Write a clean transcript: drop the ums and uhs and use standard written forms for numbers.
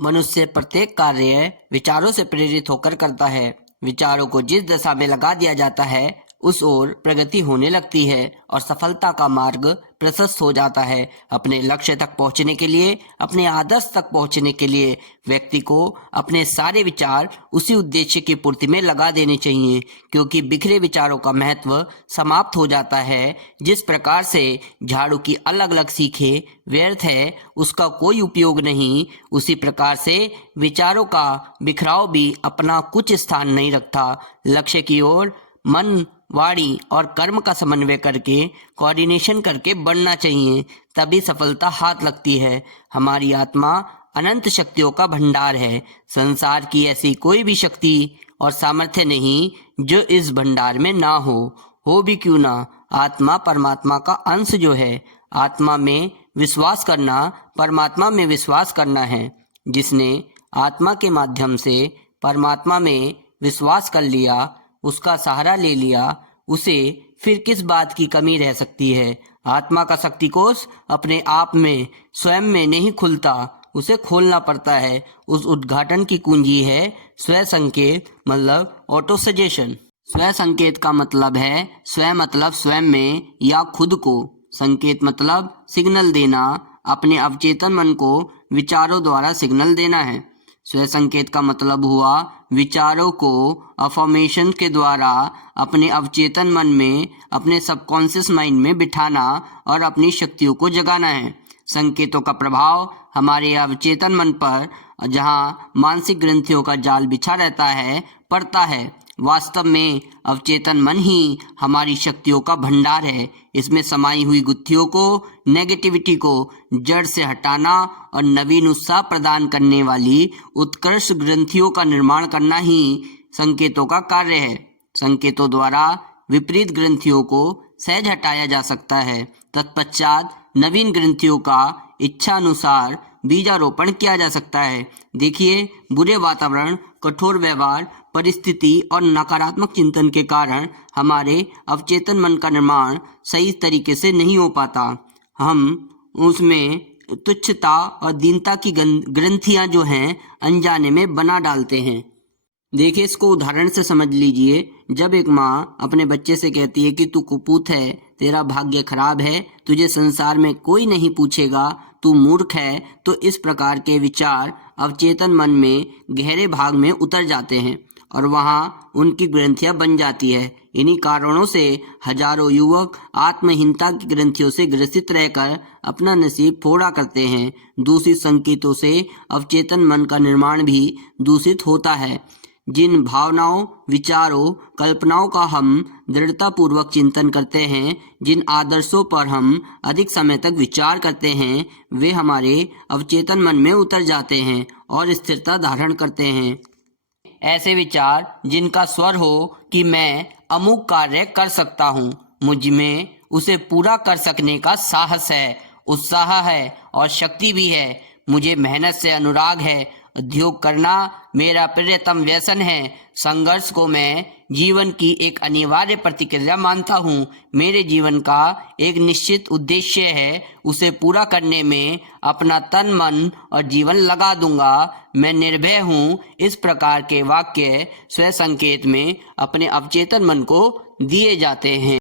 मनुष्य प्रत्येक कार्य विचारों से प्रेरित होकर करता है। विचारों को जिस दिशा में लगा दिया जाता है उस ओर प्रगति होने लगती है और सफलता का मार्ग प्रशस्त हो जाता है। अपने लक्ष्य तक पहुंचने के लिए, अपने आदर्श तक पहुंचने के लिए व्यक्ति को अपने सारे विचार उसी उद्देश्य की पूर्ति में लगा देने चाहिए, क्योंकि बिखरे विचारों का महत्व समाप्त हो जाता है। जिस प्रकार से झाड़ू की अलग अलग सीखें व्यर्थ है, उसका कोई उपयोग नहीं, उसी प्रकार से विचारों का बिखराव भी अपना कुछ स्थान नहीं रखता। लक्ष्य की ओर मन, वाणी और कर्म का समन्वय करके, कोऑर्डिनेशन करके बढ़ना चाहिए, तभी सफलता हाथ लगती है। हमारी आत्मा अनंत शक्तियों का भंडार है। संसार की ऐसी कोई भी शक्ति और सामर्थ्य नहीं जो इस भंडार में ना हो भी क्यों ना। आत्मा परमात्मा का अंश जो है। आत्मा में विश्वास करना परमात्मा में विश्वास करना है। जिसने आत्मा के माध्यम से परमात्मा में विश्वास कर लिया, उसका सहारा ले लिया, उसे फिर किस बात की कमी रह सकती है। आत्मा का शक्ति कोष अपने आप में स्वयं में नहीं खुलता, उसे खोलना पड़ता है। उस उद्घाटन की कुंजी है स्व संकेत, मतलब ऑटो सजेशन। स्व संकेत का मतलब है स्व मतलब स्वयं में या खुद को, संकेत मतलब सिग्नल देना, अपने अवचेतन मन को विचारों द्वारा सिग्नल देना है। स्व संकेत का मतलब हुआ विचारों को अफर्मेशन के द्वारा अपने अवचेतन मन में, अपने सबकॉन्शियस माइंड में बिठाना और अपनी शक्तियों को जगाना है। संकेतों का प्रभाव हमारे अवचेतन मन पर, जहाँ मानसिक ग्रंथियों का जाल बिछा रहता है, पड़ता है। वास्तव में अवचेतन मन ही हमारी शक्तियों का भंडार है। इसमें समाई हुई गुत्थियों को, नेगेटिविटी को जड़ से हटाना और नवीन उत्साह प्रदान करने वाली उत्कृष्ट ग्रंथियों का निर्माण करना ही संकेतों का कार्य है। संकेतों द्वारा विपरीत ग्रंथियों को सहज हटाया जा सकता है। तत्पश्चात नवीन ग्रंथियों का इच्छा अनुसार बीजारोपण किया जा सकता है। देखिए, बुरे वातावरण, कठोर व्यवहार, परिस्थिति और नकारात्मक चिंतन के कारण हमारे अवचेतन मन का निर्माण सही तरीके से नहीं हो पाता। हम उसमें तुच्छता और दीनता की ग्रंथियां जो हैं अनजाने में बना डालते हैं। देखिए, इसको उदाहरण से समझ लीजिए। जब एक माँ अपने बच्चे से कहती है कि तू कुपूत है, तेरा भाग्य खराब है, तुझे संसार में कोई नहीं पूछेगा, तू मूर्ख है, तो इस प्रकार के विचार अवचेतन मन में गहरे भाग में उतर जाते हैं और वहाँ उनकी ग्रंथियाँ बन जाती है। इन्हीं कारणों से हजारों युवक आत्महीनता की ग्रंथियों से ग्रसित रहकर अपना नसीब फोड़ा करते हैं। दूषित संकेतों से अवचेतन मन का निर्माण भी दूषित होता है। जिन भावनाओं, विचारों, कल्पनाओं का हम दृढ़तापूर्वक चिंतन करते हैं, जिन आदर्शों पर हम अधिक समय तक विचार करते हैं, वे हमारे अवचेतन मन में उतर जाते हैं और स्थिरता धारण करते हैं। ऐसे विचार जिनका स्वर हो कि मैं अमुक कार्य कर सकता हूँ, मुझ में उसे पूरा कर सकने का साहस है, उत्साह है और शक्ति भी है, मुझे मेहनत से अनुराग है, उद्योग करना मेरा प्रियतम व्यसन है, संघर्ष को मैं जीवन की एक अनिवार्य प्रतिक्रिया मानता हूँ, मेरे जीवन का एक निश्चित उद्देश्य है, उसे पूरा करने में अपना तन, मन और जीवन लगा दूंगा, मैं निर्भय हूँ। इस प्रकार के वाक्य स्व संकेत में अपने अवचेतन मन को दिए जाते हैं।